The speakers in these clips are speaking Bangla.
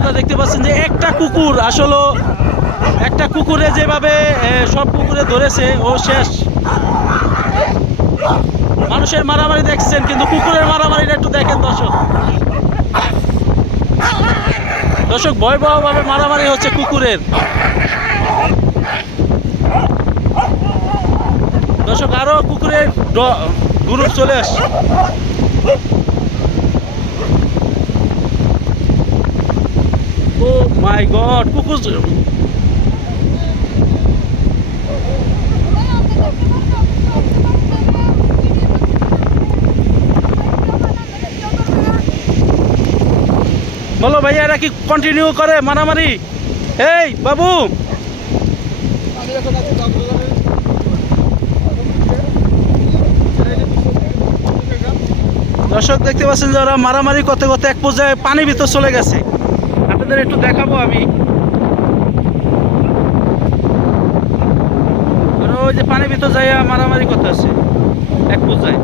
শ্রোতা দেখতে পাচ্ছেন যে একটা কুকুর আসলে একটা কুকুরে যেভাবে সব কুকুরে ধরেছে, ও শেষ। মানুষের মারামারি দেখছেন, কিন্তু কুকুরের মারামারিটা একটু দেখেন দর্শক। দর্শক, ভয়াবহভাবে মারামারি হচ্ছে কুকুরের। দর্শক, আরও কুকুরের গ্রুপ চলে আস ও মাই গড, কুকুর বলো ভাইয়া, এরা কি কন্টিনিউ করে মারামারি? এই, বাবু। দর্শক, দেখতে পাচ্ছেন যে মারামারি করতে করতে এক পর্যায়ে পানি ভিতর চলে গেছে। আপনাদের একটু দেখাবো আমি। ওই যে পানির ভিতর যাইয়া মারামারি করতে আছে এক পর্যায়ে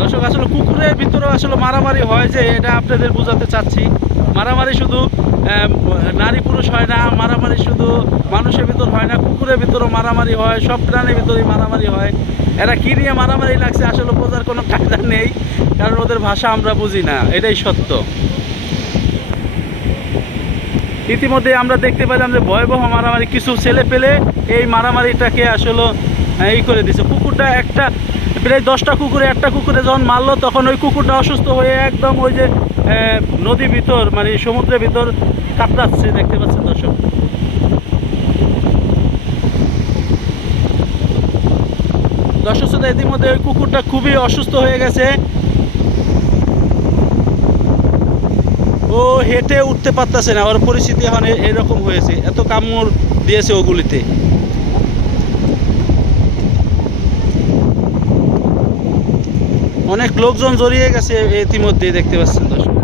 দর্শক আসলে কুকুরের ভিতরে আসলে মারামারি হয় যে, এটা আপনাদের বোঝাতে চাচ্ছি। মারামারি শুধু নারী পুরুষ হয় না, মারামারি শুধু মানুষের ভিতর হয় না, কুকুরের ভিতরেও মারামারি হয়, সব প্রাণীর ভিতরেই মারামারি হয়। এরা কি নিয়ে মারামারি লাগছে আসলে বোঝার কোনো কায়দা নেই, কারণ ওদের ভাষা আমরা বুঝি না, এটাই সত্য। ইতিমধ্যে আমরা দেখতে পেলাম যে, ভয়াবহ মারামারি, কিছু ছেলে পেলে এই মারামারিটাকে আসলে এই করে দিছে। কুকুরটা একটা প্রায় দশটা কুকুরে, একটা কুকুরে যখন মারলো, তখন ওই কুকুরটা অসুস্থ হয়ে একদম ওই যে নদীর ভিতর মানে সমুদ্রের ভিতর কাতরাচ্ছে, দেখতে পাচ্ছেন দর্শক। দর্শক শ্রোতা, ইতিমধ্যে ওই কুকুরটা খুবই অসুস্থ হয়ে গেছে। ও হেঁটে উঠতে পারতেছে না, ওর পরিস্থিতি এখন এরকম হয়েছে। এত কামড় দিয়েছে ওগুলিতে। অনেক লোকজন জড়িয়ে গেছে ইতিমধ্যে দেখতে পাচ্ছেন দর্শক।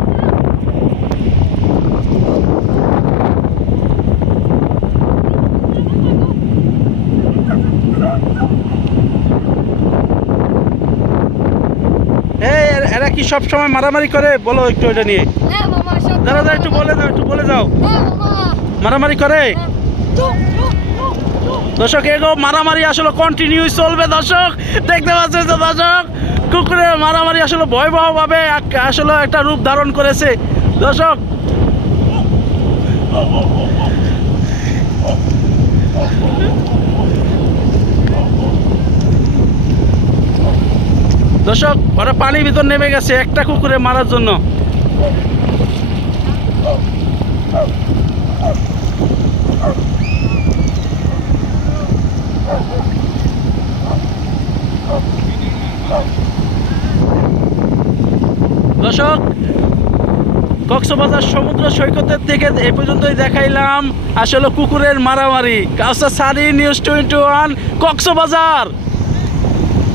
এরা- কি সব সময় মারামারি করে? বলো একটু এটা নিয়ে। হ্যাঁ দাদা একটু বলে দাও একটু বলে যাও হ্যাঁ মারামারি করে? দর্শক, এগো, মারামারি আসলে কন্টিনিউ চলবে দর্শক। দেখতে পাচ্ছেন তো দর্শক, কুকুরের মারামারি আসলে ভয়াবহভাবে আসলে একটা রূপ ধারণ করেছে। দর্শক দর্শক, ওরা পানির ভিতর নেমে গেছে একটা কুকুরে মারার জন্য। দর্শক, কক্সবাজার সমুদ্র সৈকতের থেকে এ পর্যন্তই দেখাইলাম। আসলে কুকুরের মারামারি। কাউসার সারি, নিউজ টোয়েন্টি ওয়ান, কক্সবাজার।